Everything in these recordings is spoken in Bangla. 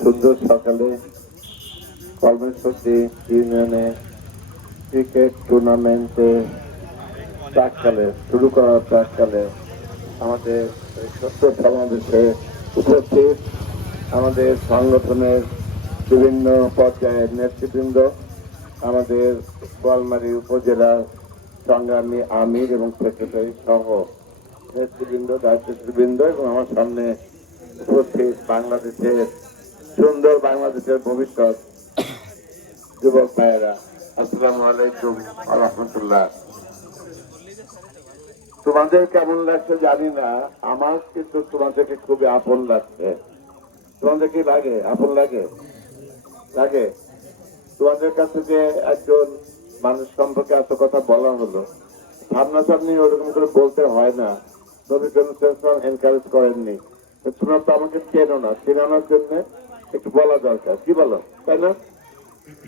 সুন্দর সকালে কর্মসূচি ইউনিয়নে ক্রিকেট টুর্নামেন্টে প্রাককালে, শুরু করার প্রাককালে আমাদের সত্য সমাবেশে উপস্থিত আমাদের সংগঠনের বিভিন্ন পর্যায়ের নেতৃবৃন্দ, আমাদের গোয়ালমারি উপজেলার সংগ্রামী আমির এবং সেক্রেটারি সহ নেতৃবৃন্দ দায়িত্ববৃন্দ এবং আমার সামনে উপস্থিত বাংলাদেশের সুন্দর বাংলাদেশের ভবিষ্যৎ। যুবক ভাইয়েরা আলাইকুম রহমতুল্লাহ। তোমাদের কেমন লাগছে জানি না, আমার কিন্তু তোমাদেরকে খুবই আপন লাগছে। তোমাদের কি লাগে? আপন লাগে? লাগে? তোমাদের কাছে যে একজন মানুষ সম্পর্কে এত কথা বলা হলো সামনাসামনি ওরকম করে বলতে হয় না। নবী করিম এনকারেজ করেননি। তোমরা তো আমাকে চেনো না। চেনানোর জন্য একটু বলা দরকার। কি বলো? তাই না?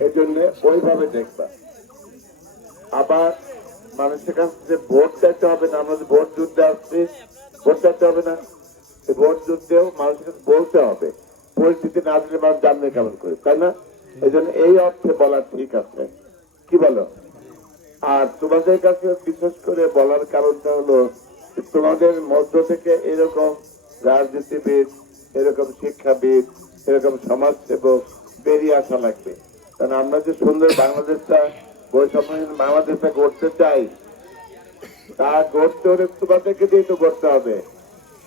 এই জন্য ওইভাবে দেখবা। আবার মানুষের কাছে যে ভোট চাইতে হবে না আমরা ভোট যুদ্ধে আসছি ভোট চাইতে হবে না। ভোট যুদ্ধেও মানুষের কাছে বলতে হবে। পরিস্থিতি না দিলে মানুষ জানবে কেমন করে, তাই না? এই জন্য এই অর্থে বলা ঠিক আছে। কি বলো? আর তোমাদের কাছে বিশেষ করে বলার কারণটা হলো, তোমাদের মধ্য থেকে এরকম রাজনীতিবিদ, এরকম শিক্ষাবিদ এরকম সমাজসেবক বেরিয়ে আসা লাগবে। কারণ আমরা যে সুন্দর বাংলাদেশটা, বৈষম্যহীন বাংলাদেশটা গড়তে চাই, তা গড়তে হলে তোমাদেরকে দিয়ে তো করতে হবে।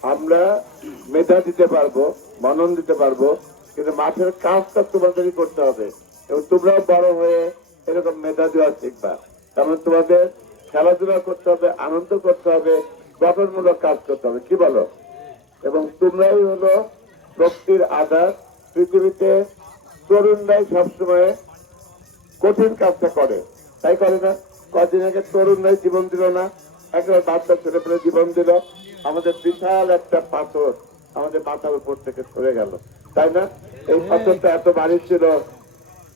আমরা মেধা দিতে পারব, মনন দিতে পারব, কিন্তু মাঠের কাজটা তোমাদেরই করতে হবে। এবং তোমরাও বড় হয়ে এরকম মেধা দেওয়া শিখবা। তারপরে মানে তোমাদের খেলাধুলা করতে হবে, আনন্দ করতে হবে, গঠনমূলক কাজ করতে হবে। কি বলো? এবং তোমরাই হলো শক্তির আধার। পৃথিবীতে তরুণরাই সবসময় কঠিন কাজটা করে। তাই করে না কদিন আগে তরুণরাই জীবন দিল না। একবার বাচ্চা ছেলে পেলে জীবন দিল। আমাদের বিশাল একটা পাথর আমাদের মাথার উপর থেকে সরে গেল। তাই না? এই পাথরটা এত বাড়ি ছিল।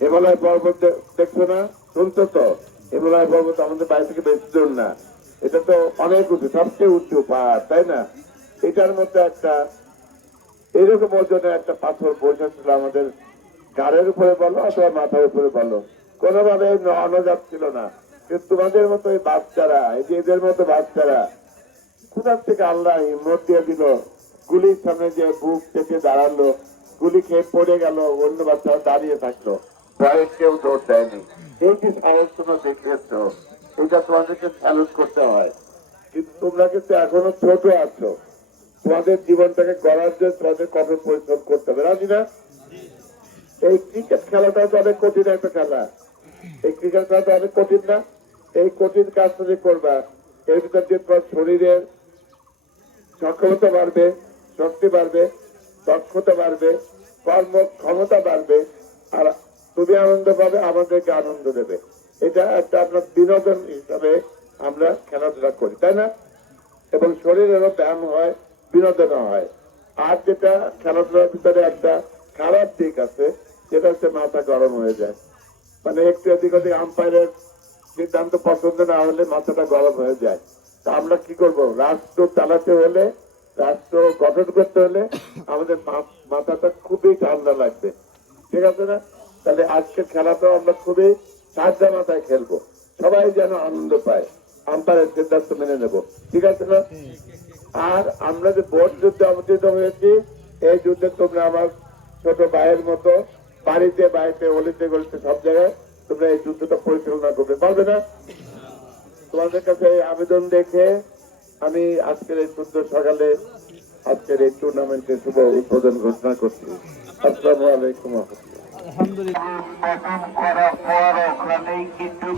হিমালয় পর্বত দেখছ না? শুনছো তো? হিমালয় পর্বত আমাদের বাড়ি থেকে বেশি দূর না। এটা তো অনেক উঁচু সবচেয়ে উঁচু পাহাড় তাই না? এটার মধ্যে একটা এরকম ওজনের একটা পাথর বসেছিল আমাদের গাড়ের উপরে বলো অথবা মাথার উপরে বলো। কোনোভাবে নড়ানো যাচ্ছিল না। কিন্তু তোমাদের মতো এই বাচ্চারা, এই যে এদের মতো বাচ্চারা কোথার থেকে আল্লাহ হিম্মত দিয়ে দিল। গুলির সামনে যে বুক থেকে দাঁড়াল, গুলি খেয়ে পড়ে গেল, অন্য বাচ্চারা দাঁড়িয়ে থাকল। ভয়ে কেউ দৌড় দেয়নি। এই যে সাহস তোমরা দেখিয়েছ, এটা তোমাদেরকে স্যালুট করতে হয়। কিন্তু তোমরা কিন্তু এখনও ছোট আছো। তোমাদের জীবনটাকে গড়ার জন্য তোমাদের কঠোর পরিশ্রম করতে হবে, রাজি না? এই ক্রিকেট খেলাটা তো অনেক কঠিন একটা খেলা। এই ক্রিকেট খেলাটা অনেক কঠিন না। এই কঠিন কাজটা যে করবা। এর ভিতর দিয়ে তোমার শরীরের সক্ষমতা বাড়বে, শক্তি বাড়বে, দক্ষতা বাড়বে কর্ম ক্ষমতা বাড়বে, আর তুমি আনন্দ পাবে, আমাদেরকে আনন্দ দেবে। এটা একটা আপনার বিনোদন হিসাবে আমরা খেলাধুলা করি, তাই না? এবং শরীরেরও ব্যায়াম হয় বিনোদন হয়। আর যেটা খেলাধুলার ভিতরে একটা খারাপ দিক আছে, যেটা হচ্ছে মাথা গরম হয়ে যায়। মানে একটু এদিক ওদিক আম্পায়ারের সিদ্ধান্ত পছন্দ না হলে মাথাটা গরম হয়ে যায়। তা আমরা কি করব? রাষ্ট্র চালাতে হলে, রাষ্ট্র গঠন করতে হলে আমাদের মাথাটা খুবই ঠান্ডা লাগবে। ঠিক আছে না? তাহলে আজকের খেলাটাও আমরা খুবই ঠান্ডা মাথায় খেলব। সবাই যেন আনন্দ পায়। আম্পায়ারের সিদ্ধান্ত মেনে নেব। ঠিক আছে না? আর আমরা যে ভোট যুদ্ধে অবতীর্ণ হয়েছি, এই যুদ্ধে তোমরা আমার ছোট ভাইয়ের মতো বাড়িতে বাড়িতে, অলিতে, গলিতে সব জায়গায় তোমরা এই যুদ্ধটা পরিচালনা করবে। পারবে না? তোমাদের কাছে আবেদন দেখে আমি আজকের এই সুন্দর সকালে আজকের এই টুর্নামেন্টের শুভ উদ্বোধন ঘোষণা করছি। আসসালামু আলাইকুম। প্রথম